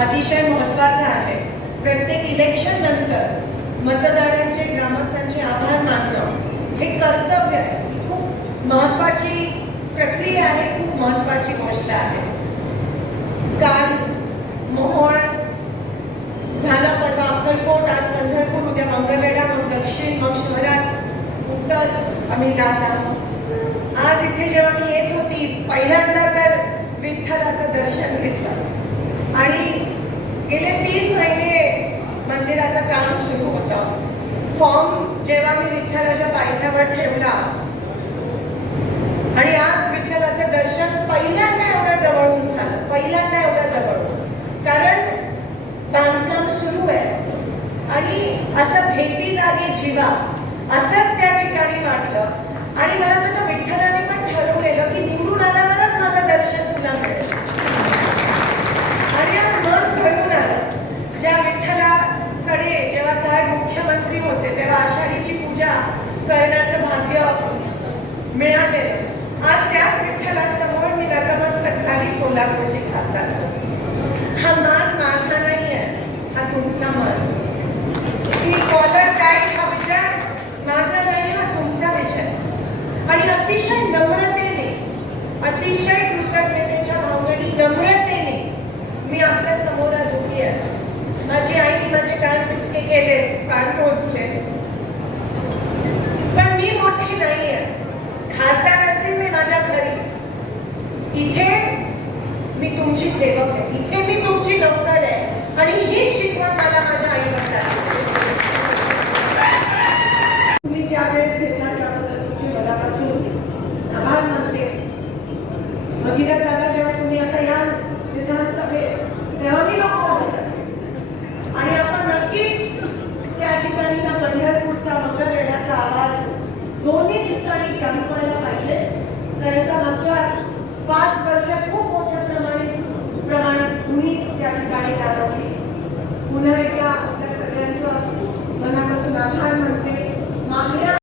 अतिशय महत्त्वाचा आहे. प्रत्येक इलेक्शन नंतर मतदारांचे ग्रामस्थांचे आभार मानणं हे कर्तव्य आहे. खूप महत्वाची प्रक्रिया आहे खूप महत्वाची गोष्ट आहे. काल मोहोळ झालं परवा अक्कलकोट आज पंढरपूर उद्या मंगळवेढा मग दक्षिण मग शहरात उत्तर आम्ही जात आहोत. आज इथे जेव्हा मी येत होती पहिल्यांदा तर विठ्ठलाचं दर्शन घेतलं. आणि गेले तीन महिने मंदिराचं काम सुरू होतं. फॉर्म जेव्हा मी विठ्ठलाच्या पायथ्यावर ठेवला आणि आज विठ्ठलाचं दर्शन पहिल्यांदा एवढं जवळून झालं पहिल्यांदा एवढं जवळून. कारण बांधकाम सुरू आहे. आणि असं भेटी लागे जीवा असंच त्या ठिकाणी वाटलं. आणि मला असं होते तेव्हा आषाढीची पूजा करण्याचं भाग्य मिळालेलं. आज त्याच विठ्ठला समोर मी नतमस्तक झाली सोलापूरची खासदार. हा मान माझा नाही आहे हा तुमचा मान. ही कॉलर काय हा विचार माझा नाही हा तुमचा विचार. आणि अतिशय नम्रतेने अतिशय कृतज्ञतेच्या भावनेने नम्रतेने मी आपल्यासमोर आज उभी आहे. माझी आईने माझे कान पिचके केलेच कान पोहोचले पण मी मोठी नाही आहे खासदार असतील मी माझ्या घरी इथे मी तुमची सेवक आहे. इथे मी तुमची नौकर आहे. आणि ही शिकवण मला माझ्या आई तुम्ही त्यावेळेस घेतला त्याबद्दल तुमची मनापासून आभार मानते. भगीरथ दादा जेव्हा तुम्ही आता या विधानसभेत तेव्हा मी लोकसभेत आणि आपण नक्कीच त्या ठिकाणी त्या पंढरपूरचा मंगल येण्याचा आवाज दोन्ही ठिकाणी गाजवायला una